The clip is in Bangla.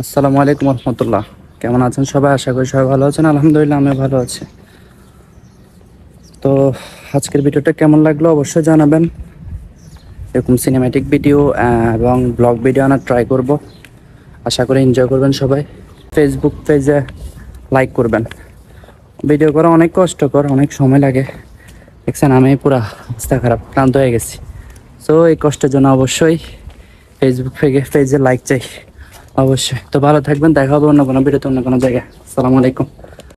আসসালামু আলাইকুম রহমতুল্লাহ। কেমন আছেন সবাই? আশা করি সবাই ভালো আছেন। আলহামদুলিল্লাহ আমিও ভালো আছি। তো আজকের ভিডিওটা কেমন লাগলো অবশ্যই জানাবেন। এরকম সিনেম্যাটিক ভিডিও এবং ব্লগ ভিডিও আনার ট্রাই করব। আশা করি এনজয় করবেন সবাই। ফেসবুক পেজে লাইক করবেন। ভিডিও করা অনেক কষ্টকর, অনেক সময় লাগে। দেখছেন আমি পুরা অবস্থা খারাপ, ক্লান্ত হয়ে গেছি। সো এই কষ্টের জন্য অবশ্যই ফেসবুক পেজে লাইক চাই অবশ্যই। তো ভালো থাকবেন, দেখা হবে অন্য কোনো ভিডিওতে, অন্য কোনো জায়গায়। আসসালামু আলাইকুম।